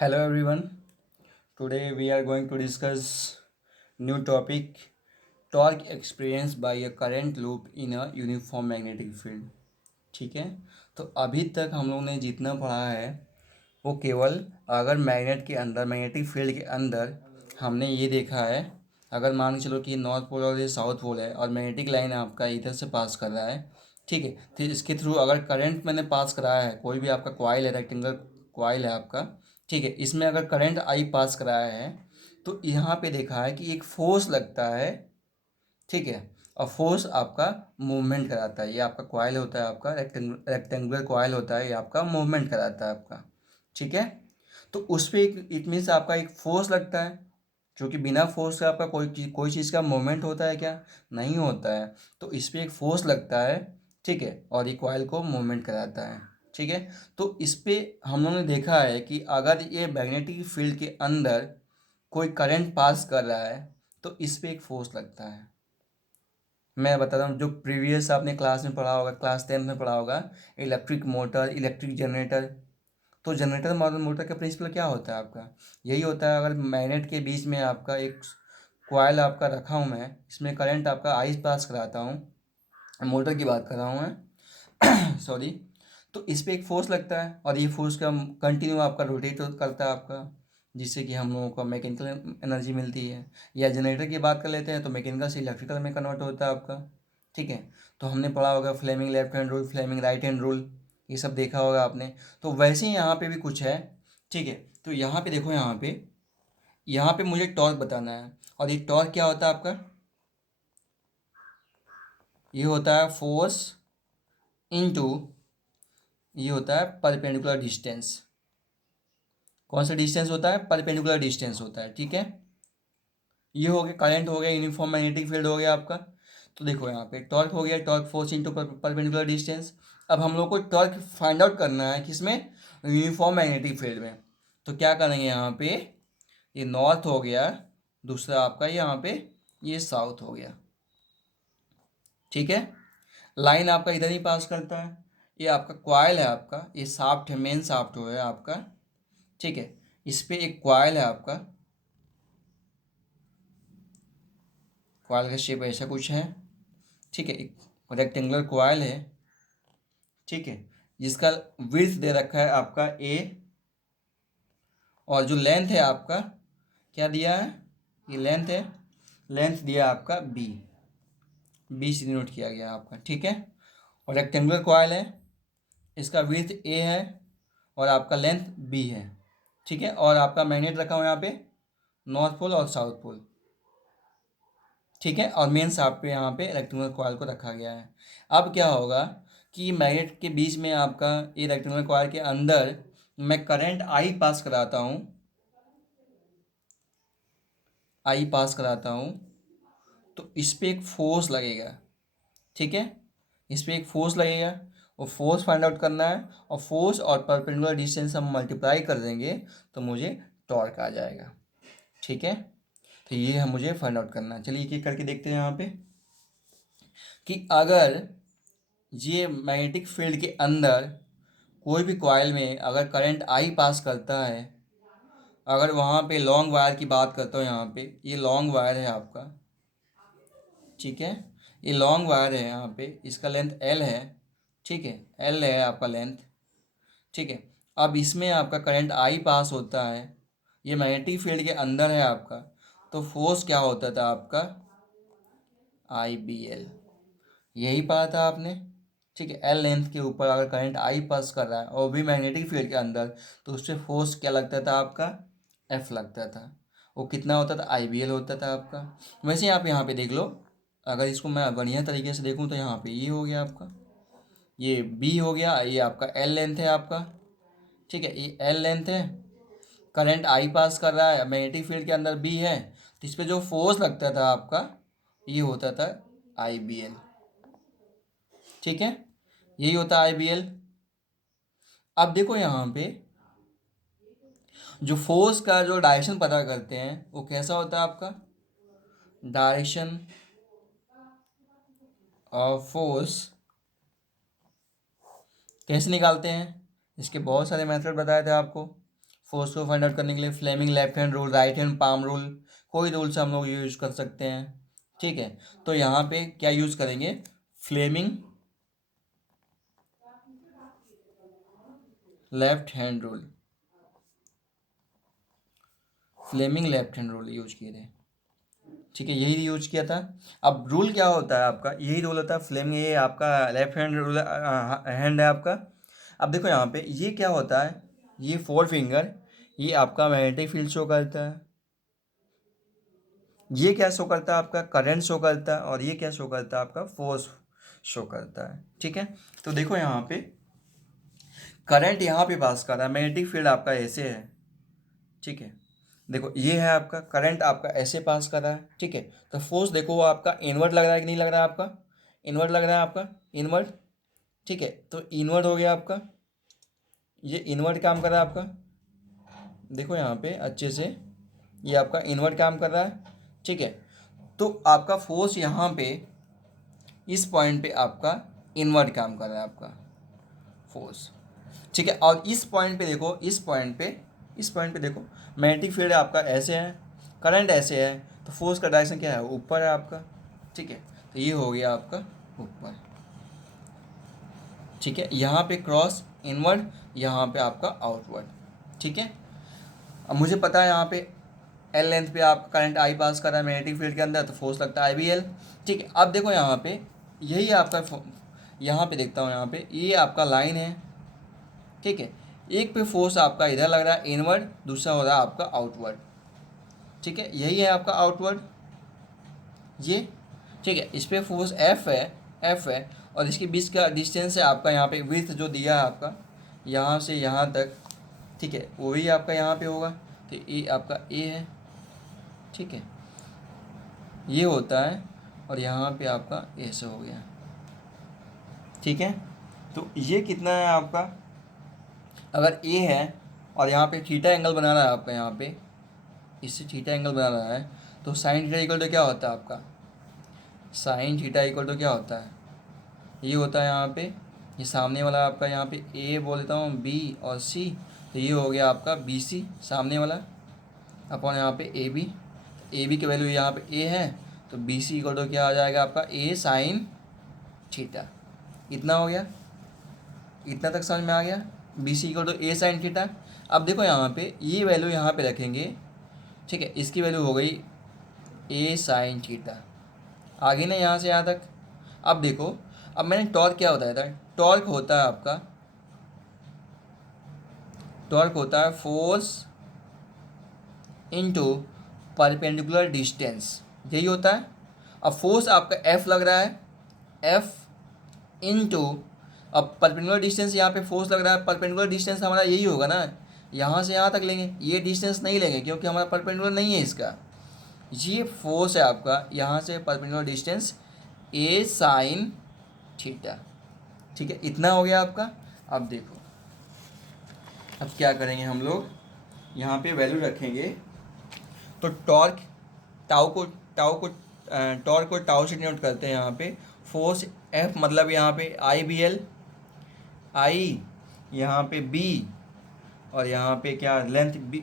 Hello everyone. Today we are going to discuss new topic torque experienced by a current loop in a uniform magnetic field. ठीक है। तो अभी तक हम लोग ने जितना पढ़ा है वो केवल अगर मैग्नेट के अंदर मैग्नेटिक फील्ड के अंदर हमने ये देखा है। अगर मान के चलो कि नॉर्थ पोल और ये साउथ पोल है और मैग्नेटिक लाइन आपका इधर से पास कर रहा है। ठीक है। तो इसके थ्रू अगर करंट मैंने पास कराया है, कोई भी आपका कॉइल है, रेक्टेंगल कॉइल है आपका। ठीक है। इसमें अगर करंट आई पास कराया है तो यहाँ पे देखा है कि एक फोर्स लगता है। ठीक है। और फोर्स आपका मूवमेंट कराता है। ये आपका कॉइल होता है, आपका रेक्टेंगुलर कॉइल होता है, ये आपका मूवमेंट कराता है आपका। ठीक है। तो उस पर एक इट मीन्स आपका एक फोर्स लगता है, जो कि बिना फोर्स के आपका कोई चीज़ का मूवमेंट होता है क्या? नहीं होता है। तो इस पर एक फोर्स लगता है। ठीक है। और ये कॉइल को मूवमेंट कराता है। ठीक है। तो इस पे हम लोगों ने देखा है कि अगर ये मैग्नेटिक फील्ड के अंदर कोई करंट पास कर रहा है तो इस पे एक फोर्स लगता है। मैं बता रहा हूँ, जो प्रीवियस आपने क्लास में पढ़ा होगा, क्लास 10 में पढ़ा होगा, इलेक्ट्रिक मोटर, इलेक्ट्रिक जनरेटर। तो जनरेटर मोटर का प्रिंसिपल क्या होता है आपका? यही होता है, अगर मैग्नेट के बीच में आपका एक कॉइल आपका रखा हूँ मैं, इसमें करंट आपका आई पास कराता हूँ, मोटर की बात कर रहा हूँ मैं सॉरी। तो इस पर एक फोर्स लगता है और ये फोर्स का कंटिन्यू आपका रोटेट करता है आपका, जिससे कि हम लोगों को मैकेनिकल एनर्जी मिलती है। या जनरेटर की बात कर लेते हैं तो मैकेनिकल से इलेक्ट्रिकल में कन्वर्ट होता है आपका। ठीक है। तो हमने पढ़ा होगा Fleming left hand rule, Fleming right hand rule, ये सब देखा होगा आपने। तो वैसे ही यहाँ पे भी कुछ है। ठीक है। तो यहाँ पे देखो, यहाँ पे मुझे टॉर्क बताना है। और ये टॉर्क क्या होता है आपका? ये होता है फोर्स इनटू, ये होता है परपेंडिकुलर डिस्टेंस। कौन सा डिस्टेंस होता है? परपेंडिकुलर डिस्टेंस होता है। ठीक है। ये हो गया करंट, हो गया यूनिफॉर्म मैग्नेटिक फील्ड हो गया आपका। तो देखो यहाँ पे टॉर्क हो गया, torque force into perpendicular distance. अब हम लोग को टॉर्क फाइंड आउट करना है किसमें? यूनिफॉर्म मैग्नेटिक फील्ड में। तो क्या करेंगे यहाँ पे? ये नॉर्थ हो गया, दूसरा आपका यहाँ पे ये साउथ हो गया। ठीक है। लाइन आपका इधर ही पास करता है। ये आपका कॉइल है, आपका ये शाफ्ट है, मेन शाफ्ट हो है आपका। ठीक है। इस पे एक कॉइल है आपका, कॉइल का शेप ऐसा कुछ है। ठीक है। एक रेक्टेंगुलर कॉइल है। ठीक है। जिसका विड्थ दे रखा है आपका ए, और जो लेंथ है आपका क्या दिया है? ये लेंथ है, लेंथ दिया आपका बी, बी से डिनोट किया गया आपका। ठीक है। और रेक्टेंगुलर कॉइल है, इसका विड्थ ए है और आपका लेंथ बी है। ठीक है। और आपका मैग्नेट रखा हुआ है यहाँ पे नॉर्थ पोल और साउथ पोल। ठीक है। और मेन शाफ्ट पे यहाँ पे रेक्टेंगुलर कॉइल को रखा गया है। अब क्या होगा कि मैग्नेट के बीच में आपका ये रेक्टेंगुलर कॉइल के अंदर मैं करंट आई पास कराता हूँ, आई पास कराता हूँ। तो इस पे एक फोर्स लगेगा। ठीक है। इस पे एक फोर्स लगेगा, और फोर्स फाइंड आउट करना है। और फोर्स और परपेंडिकुलर डिस्टेंस हम मल्टीप्लाई कर देंगे तो मुझे टॉर्क आ जाएगा। ठीक है। तो ये हम मुझे फाइंड आउट करना है। चलिए एक करके देखते हैं यहाँ पे कि अगर ये मैग्नेटिक फील्ड के अंदर कोई भी कॉइल में अगर करंट आई पास करता है, अगर वहाँ पे लॉन्ग वायर की बात करता हूँ, यहाँ पे ये लॉन्ग वायर है आपका। ठीक है। ये लॉन्ग वायर है यहाँ पे, इसका लेंथ एल है। ठीक है। एल है आपका लेंथ। ठीक है। अब इसमें आपका करंट आई पास होता है, ये मैग्नेटिक फील्ड के अंदर है आपका। तो फोर्स क्या होता था आपका? I B L. यही पढ़ा था आपने। ठीक है। एल लेंथ के ऊपर अगर करंट आई पास कर रहा है और भी मैग्नेटिक फील्ड के अंदर, तो उससे फोर्स क्या लगता था आपका? एफ लगता था। वो कितना होता था? आई बी एल होता था आपका। वैसे आप यहाँ पे देख लो, अगर इसको मैं बढ़िया तरीके से देखूँ तो यहाँ पे ये हो गया आपका, ये बी हो गया, ये आपका एल लेंथ है आपका। ठीक है। ये एल लेंथ है, करंट आई पास कर रहा है, मैग्नेटिक फील्ड के अंदर बी है। तो इस पर जो फोर्स लगता था आपका ये होता था आई बी एल। ठीक है। यही होता है आई बी एल। अब देखो यहाँ पे जो फोर्स का जो डायरेक्शन पता करते हैं वो कैसा होता है आपका? डायरेक्शन ऑफ फोर्स कैसे निकालते हैं? इसके बहुत सारे मेथड बताए थे आपको। फोर्स को फाइंड आउट करने के लिए Fleming left hand rule, right hand palm rule, कोई रूल से हम लोग यूज कर सकते हैं। ठीक है, तो यहाँ पे क्या यूज करेंगे, Fleming left hand rule, Fleming left hand rule use किए थे। ठीक है, यही यूज किया था। अब रूल क्या होता है आपका, यही रूल होता है फ्लेमिंग, ये आपका लेफ्ट हैंड रूल हैंड है आपका। अब देखो यहाँ पे ये क्या होता है, ये फोर फिंगर, ये आपका मैग्नेटिक फील्ड शो करता है, ये क्या शो करता है आपका करंट शो करता है, और ये क्या शो करता है आपका फोर्स शो करता है। ठीक है, तो देखो यहाँ पे करंट यहाँ पे पास कर रहा है, मैग्नेटिक फील्ड आपका ऐसे है। ठीक है, देखो ये है आपका करंट, आपका ऐसे पास कर रहा है। ठीक है, तो फोर्स देखो वो आपका इनवर्ट लग रहा है कि नहीं लग रहा है, आपका इनवर्ट लग रहा है, आपका इनवर्ट। ठीक है, तो इनवर्ट हो गया आपका, ये इनवर्ट काम कर रहा है आपका, देखो यहाँ पे अच्छे से, ये आपका इनवर्ट काम कर रहा है। ठीक है, तो आपका फोर्स यहाँ पे इस पॉइंट पे आपका इनवर्ट काम कर रहा है आपका फोर्स। ठीक है, और इस पॉइंट पे देखो, इस पॉइंट पे देखो मैग्नेटिक फील्ड आपका ऐसे है, करंट ऐसे है, तो फोर्स का डायरेक्शन क्या है, ऊपर है आपका। ठीक है, तो ये हो गया आपका ऊपर। ठीक है, यहाँ पे क्रॉस इनवर्ड, यहाँ पे आपका आउटवर्ड। ठीक है, अब मुझे पता है यहाँ पे एल लेंथ पे आपका करंट आई पास कर रहा है मैग्नेटिक फील्ड के अंदर, तो फोर्स लगता है आई बी एल। ठीक है, अब देखो यहाँ पे यही आपका यहाँ पे देखता हूँ, यहाँ पे ये आपका लाइन है। ठीक है, एक पे फोर्स आपका इधर लग रहा है इनवर्ड, दूसरा हो रहा है आपका आउटवर्ड। ठीक है, यही है आपका आउटवर्ड ये। ठीक है, इस पे फोर्स एफ है, और इसके बीच का डिस्टेंस है आपका यहाँ पे विड्थ जो दिया है आपका यहाँ से यहाँ तक। ठीक है, वही आपका यहाँ पे होगा, तो ये आपका ए है। ठीक है, ये होता है, और यहाँ पे आपका ऐसे हो गया। ठीक है, तो ये कितना है आपका, अगर ए है और यहाँ पे थीटा एंगल बना रहा है आपका, यहाँ पे इससे थीटा एंगल बना रहा है, तो साइन थीटा इक्वल टू क्या होता है आपका, साइन थीटा इक्वल टू क्या होता है, ये होता है यहाँ पे, ये सामने वाला आपका यहाँ पे ए बोल देता हूँ, बी और सी, तो ये हो गया आपका बी सी सामने वाला, अपॉन यहाँ पे ए बी की वैल्यू यहाँ पे ए है, तो बी सी इक्वल टू क्या आ जाएगा आपका ए साइन थीटा। इतना हो गया, इतना तक समझ में आ गया, B C equal to A sine theta. अब देखो यहाँ पे ये वैल्यू यहाँ पे रखेंगे। ठीक है, इसकी वैल्यू हो गई ए साइन थीटा, आगे ना यहाँ से यहाँ तक। अब देखो, अब मैंने टॉर्क क्या बताया था, टॉर्क होता है आपका, टॉर्क होता है फोर्स इनटू परपेंडिकुलर डिस्टेंस, यही होता है। अब फोर्स आपका एफ लग रहा है, एफ इनटू, अब परपेंडिकुलर डिस्टेंस यहाँ पे फोर्स लग रहा है, परपेंडिकुलर डिस्टेंस हमारा यही होगा ना, यहाँ से यहाँ तक लेंगे, ये डिस्टेंस नहीं लेंगे क्योंकि हमारा परपेंडिकुलर नहीं है इसका। ये फोर्स है आपका, यहाँ से परपेंडिकुलर डिस्टेंस ए साइन थीटा। ठीक है, इतना हो गया आपका। अब देखो, अब क्या करेंगे हम लोग, यहाँ पे वैल्यू रखेंगे, तो टॉर्क टाउ को टॉर्क को टाउ से डिनोट करते हैं यहाँ पे, फोर्स एफ मतलब यहाँ पे आई बी एल, आई यहाँ पे बी, और यहाँ पे क्या length B,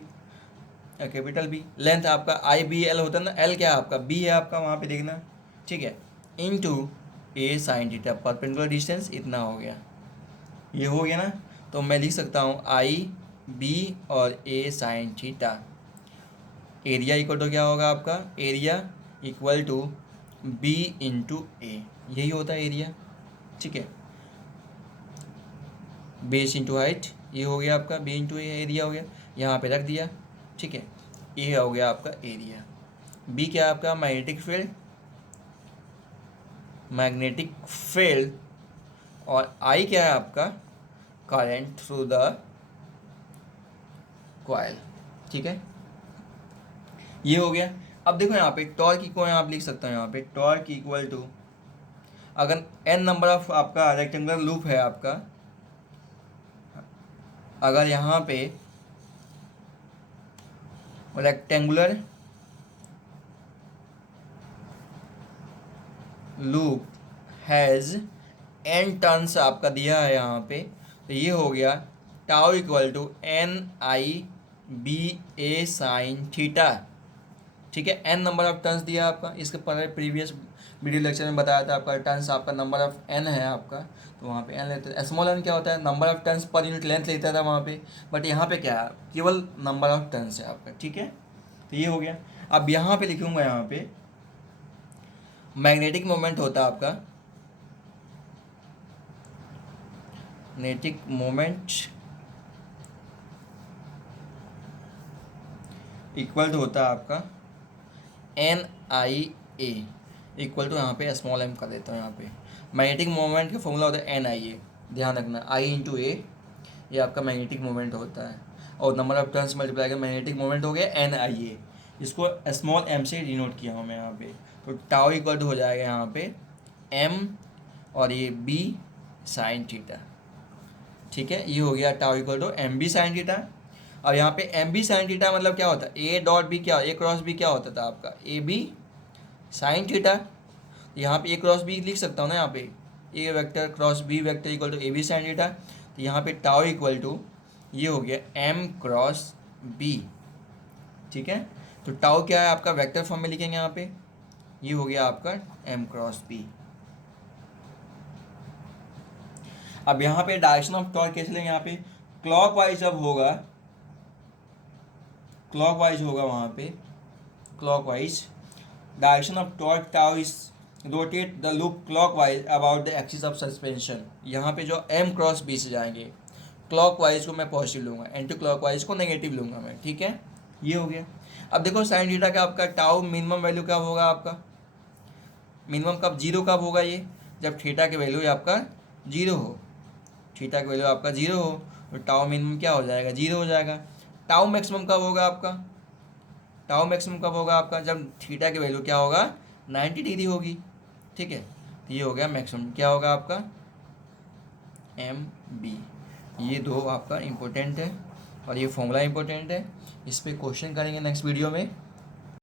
capital B, length आपका आई बी एल होता है ना, एल क्या है आपका बी है आपका, वहाँ पे देखना। ठीक है, इनटू ए साइन थीटा, परपेंडिकुलर डिस्टेंस इतना हो गया, ये हो गया ना, तो मैं लिख सकता हूँ आई बी और a sine theta. Area equal to क्या होगा आपका, area equal to b into a, यही होता है एरिया। ठीक है, बेस इंटू हाइट, ये हो गया आपका बी इंटू ए, एरिया हो गया, यहाँ पे रख दिया। ठीक है, ए हो गया आपका एरिया, बी क्या है आपका मैग्नेटिक फील्ड, मैग्नेटिक फील्ड, और आई क्या है आपका करंट थ्रू द कॉइल। ठीक है, ये हो गया। अब देखो यहाँ पे टॉर्क इक्वल आप लिख सकते हो, यहाँ पे टॉर्क इक्वल टू, अगर एन नंबर ऑफ आपका रेक्टेंगुलर लूप है आपका, अगर यहाँ पे rectangular loop has N turns आपका दिया है यहाँ पे, तो ये हो गया tau equal to N I B A sine theta, ठीक है। एन नंबर ऑफ टर्न्स दिया आपका, इसके पहले प्रीवियस वीडियो लेक्चर में बताया था आपका टर्न्स आपका नंबर ऑफ एन है आपका, तो वहाँ पे एन लेते हैं। स्मॉल एन क्या होता है, number of turns per unit length लेता था वहाँ पे, बट यहाँ पे क्या है, केवल नंबर ऑफ टर्न्स है आपका, ठीक है। तो ये हो गया। अब यहाँ पे लिखूंगा, यहाँ पे मैग्नेटिक मोमेंट होता है आपका, मैग्नेटिक मोमेंट इक्वल टू होता है आपका N I A, equal to यहाँ पे स्मॉल एम कर देता हूँ। यहाँ पे मैग्नेटिक मोमेंट का फॉर्मूला होता है एन आई ए, ध्यान रखना, आई इंटू ए, ये आपका मैग्नेटिक मोमेंट होता है, और नंबर ऑफ टर्न्स मल्टीप्लाई कर मैग्नेटिक मोमेंट हो गया एन आई ए, इसको स्मॉल एम से डिनोट किया हूँ मैं यहाँ पे। तो टाउ इक्वल टू हो जाएगा यहाँ पे एम और ये बी साइन थीटा, ठीक है। ये हो गया tau equal to M B sine theta. और यहाँ पे एम बी साइन थीटा मतलब क्या होता है, ए डॉट बी क्या, ए क्रॉस बी क्या होता था आपका, ए बी साइन थीटा। यहाँ पे ए क्रॉस बी लिख सकता हूँ ना, यहाँ पे a vector cross b vector equal to a b sine theta. तो यहाँ पे टाउ इक्वल टू ये हो गया एम क्रॉस बी, ठीक है। तो टाउ क्या है आपका, वेक्टर फॉर्म में लिखेंगे यहाँ पे, ये हो गया आपका एम क्रॉस बी। अब यहाँ पे डायरेक्शन ऑफ टॉर्क कैसे लेंगे, यहाँ पे क्लॉकवाइज जब होगा, क्लॉकवाइज होगा वहाँ पे, clockwise direction of torque tau is rotate the loop clockwise about the axis of suspension. यहाँ पे जो एम क्रॉस बी से जाएंगे, क्लॉकवाइज को मैं पॉजिटिव लूँगा, एंटी क्लॉकवाइज को नेगेटिव लूँगा मैं, ठीक है। ये हो गया। अब देखो साइन थीटा का आपका टाउ मिनिमम वैल्यू कब होगा, आपका मिनिमम कब, जीरो कब होगा, ये जब थीटा की वैल्यू आपका जीरो हो, थीटा की वैल्यू आपका जीरो हो, तो टाउ मिनिमम क्या हो जाएगा, जीरो हो जाएगा। टाउ मैक्सिमम कब होगा आपका, टाउ मैक्सिमम कब होगा आपका, जब थीटा की वैल्यू क्या होगा 90 डिग्री होगी, ठीक है। तो ये हो गया मैक्सिमम, क्या होगा आपका एम बी। ये दो आपका इम्पोर्टेंट है और ये फॉर्मूला इम्पोर्टेंट है, इस पर क्वेश्चन करेंगे नेक्स्ट वीडियो में।